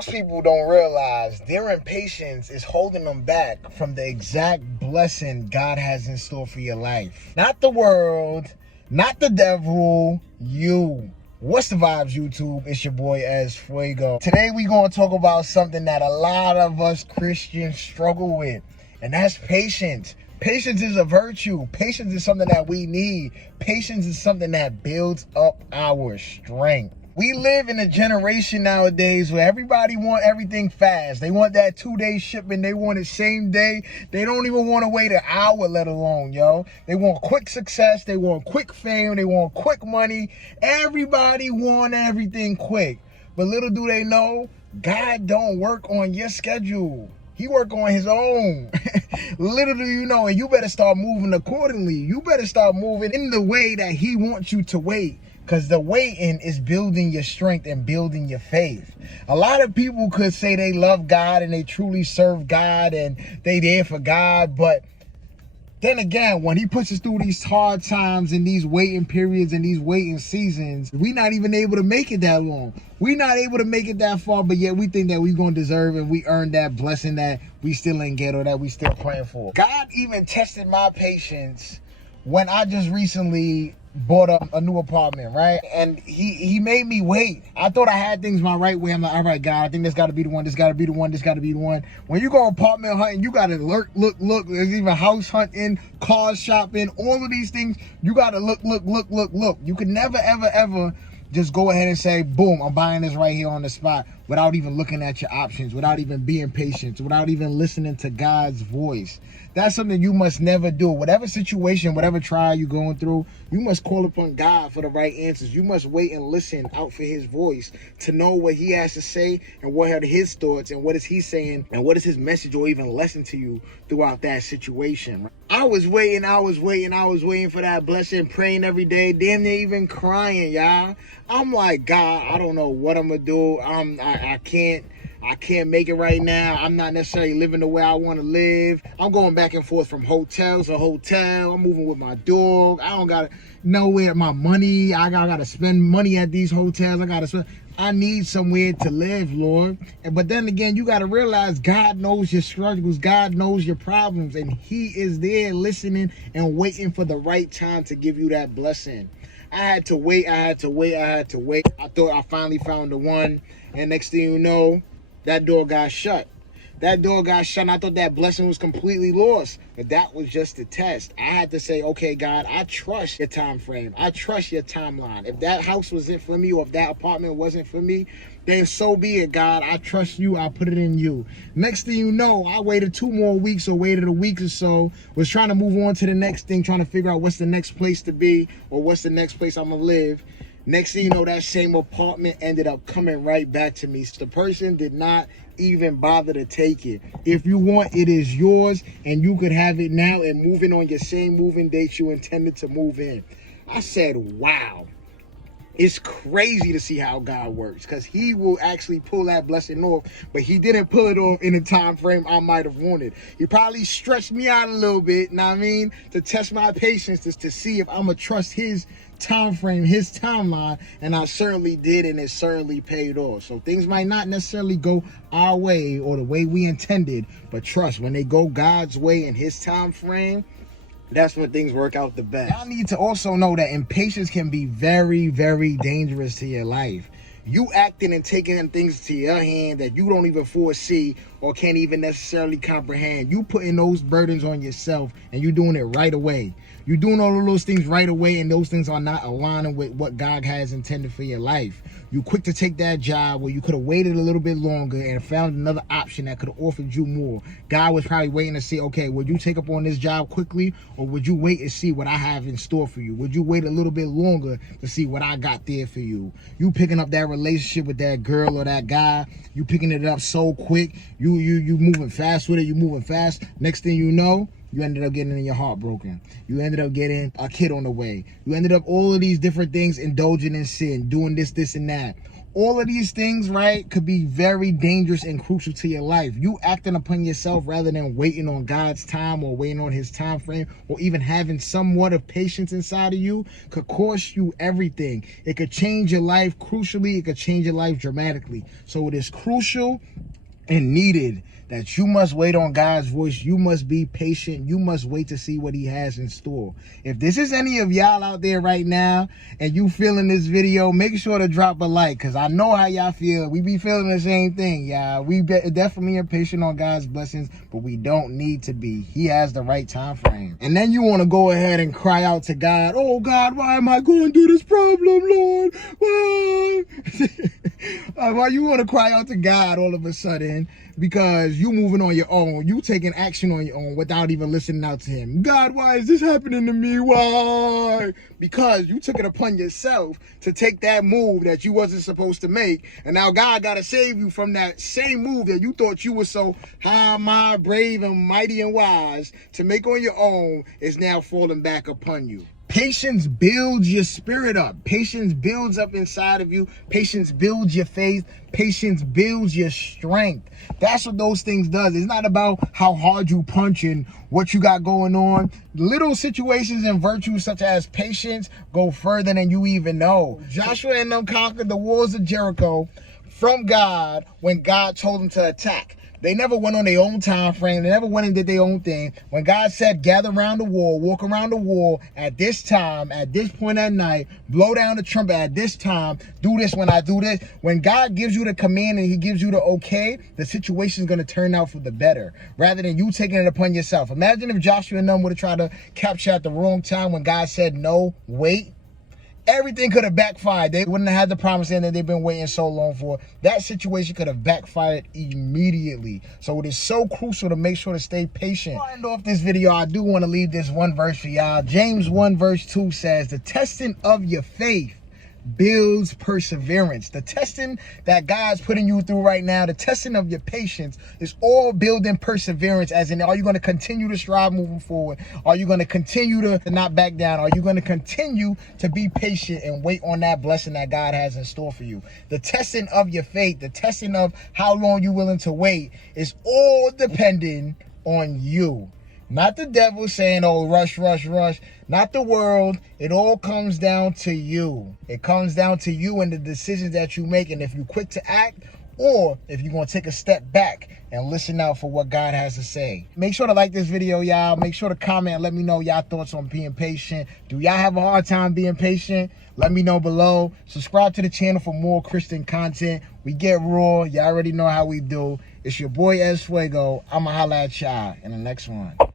Most people don't realize their impatience is holding them back from the exact blessing God has in store for your life. Not the world, not the devil, you. What's the vibes, YouTube? It's your boy Ez Fuego. Today we gonna talk about something that a lot of us Christians struggle with, and that's patience. Patience is a virtue. Patience is something that we need. Patience is something that builds up our strength. We live in a generation nowadays where everybody want everything fast. They want that 2-day shipment. They want it same day. They don't even want to wait an hour, let alone, yo. They want quick success. They want quick fame. They want quick money. Everybody want everything quick. But little do they know, God don't work on your schedule. He work on his own. Little do you know, and you better start moving accordingly. You better start moving in the way that he wants you to wait. Because the waiting is building your strength and building your faith. A lot of people could say they love God and they truly serve God and they there for God. But then again, when he puts us through these hard times and these waiting periods and these waiting seasons, we're not even able to make it that long. We're not able to make it that far, but yet we think that we're going to deserve and we earn that blessing that we still ain't get or that we still praying for. God even tested my patience when I just recently bought a new apartment, right? And he made me wait. I thought I had things my right way. I'm like, all right, God, I think this got to be the one. This got to be the one. This got to be the one. When you go apartment hunting, you got to look. There's even house hunting, car shopping, all of these things. You got to look. You could never, ever just go ahead and say, boom, I'm buying this right here on the spot without even looking at your options, without even being patient, without even listening to God's voice. That's something you must never do. Whatever situation, whatever trial you're going through, you must call upon God for the right answers. You must wait and listen out for his voice to know what he has to say and what are his thoughts and what is he saying and what is his message or even lesson to you throughout that situation. I was waiting for that blessing, praying every day, damn near even crying, y'all. I'm like, God, I don't know what I'm going to do. I can't make it right now. I'm not necessarily living the way I want to live. I'm going back and forth from hotel to hotel. I'm moving with my dog. I don't got to know where my money. I got to spend money at these hotels. I need somewhere to live, Lord. But then again, you got to realize God knows your struggles. God knows your problems. And he is there listening and waiting for the right time to give you that blessing. I had to wait. I thought I finally found the one. And next thing you know, that door got shut. And I thought that blessing was completely lost. But that was just a test. I had to say, okay, God, I trust your time frame. I trust your timeline. If that house wasn't for me or if that apartment wasn't for me, then so be it, God. I trust you. I put it in you. Next thing you know, I waited 2 more weeks or waited a week or so, was trying to move on to the next thing, trying to figure out what's the next place to be or what's the next place I'm going to live. Next thing you know, that same apartment ended up coming right back to me. So the person did not even bother to take it. If you want, it is yours and you could have it now and move in on your same moving date you intended to move in. I said, wow. It's crazy to see how God works because he will actually pull that blessing off, but he didn't pull it off in the time frame I might have wanted. He probably stretched me out a little bit, know what I mean, to test my patience to see if I'm going to trust his time frame, his timeline, and I certainly did, and it certainly paid off. So things might not necessarily go our way or the way we intended, but trust, when they go God's way in his time frame, that's when things work out the best. Y'all need to also know that impatience can be very, very dangerous to your life. You acting and taking things to your hand that you don't even foresee or can't even necessarily comprehend. You putting those burdens on yourself and you doing it right away. You're doing all of those things right away, and those things are not aligning with what God has intended for your life. You quick to take that job where you could have waited a little bit longer and found another option that could have offered you more. God was probably waiting to see, okay, would you take up on this job quickly, or would you wait and see what I have in store for you? Would you wait a little bit longer to see what I got there for you? You picking up that relationship with that girl or that guy, you picking it up so quick, you moving fast with it, you moving fast. Next thing you know, you ended up getting your heart broken. You ended up getting a kid on the way. You ended up all of these different things, indulging in sin, doing this, and that. All of these things, right, could be very dangerous and crucial to your life. You acting upon yourself rather than waiting on God's time or waiting on his time frame, or even having somewhat of patience inside of you, could cost you everything. It could change your life crucially. It could change your life dramatically. So it is crucial and needed that you must wait on God's voice. You must be patient. You must wait to see what he has in store. If this is any of y'all out there right now and you feeling this video, make sure to drop a like, because I know how y'all feel. We be feeling the same thing, y'all. We definitely are patient on God's blessings, but we don't need to be. He has the right time frame. And then you want to go ahead and cry out to God, oh God, why am I going through this problem, Lord? Why? Why you want to cry out to God all of a sudden? Because you moving on your own, you taking action on your own without even listening out to him. God, why is this happening to me? Why? Because you took it upon yourself to take that move that you wasn't supposed to make, and now God got to save you from that same move that you thought you were so high, mighty, brave, and mighty and wise to make on your own is now falling back upon you. Patience builds your spirit up. Patience builds up inside of you. Patience builds your faith. Patience builds your strength. That's what those things does. It's not about how hard you punch and what you got going on. Little situations and virtues such as patience go further than you even know. Joshua and them conquered the walls of Jericho from God when God told them to attack. They never went on their own time frame. They never went and did their own thing. When God said, gather around the wall, walk around the wall at this time, at this point at night, blow down the trumpet at this time, do this when I do this. When God gives you the command and he gives you the okay, the situation is going to turn out for the better, rather than you taking it upon yourself. Imagine if Joshua and them would have tried to capture at the wrong time when God said, no, wait. Everything could have backfired. They wouldn't have had the promise in that they've been waiting so long for. That situation could have backfired immediately. So it is so crucial to make sure to stay patient. Before I end off this video, I do want to leave this one verse for y'all. James 1 verse 2 says, the testing of your faith builds perseverance. The testing that God's putting you through right now, the testing of your patience, is all building perseverance. As in, are you going to continue to strive moving forward? Are you going to continue to not back down? Are you going to continue to be patient and wait on that blessing that God has in store for you? The testing of your faith, the testing of how long you're willing to wait, is all depending on you. Not the devil saying, oh, rush, rush, rush. Not the world. It all comes down to you. It comes down to you and the decisions that you make, and if you're quick to act, or if you're going to take a step back and listen out for what God has to say. Make sure to like this video, y'all. Make sure to comment and let me know y'all thoughts on being patient. Do y'all have a hard time being patient? Let me know below. Subscribe to the channel for more Christian content. We get raw. Y'all already know how we do. It's your boy, Ez Fuego. I'ma holla at y'all in the next one.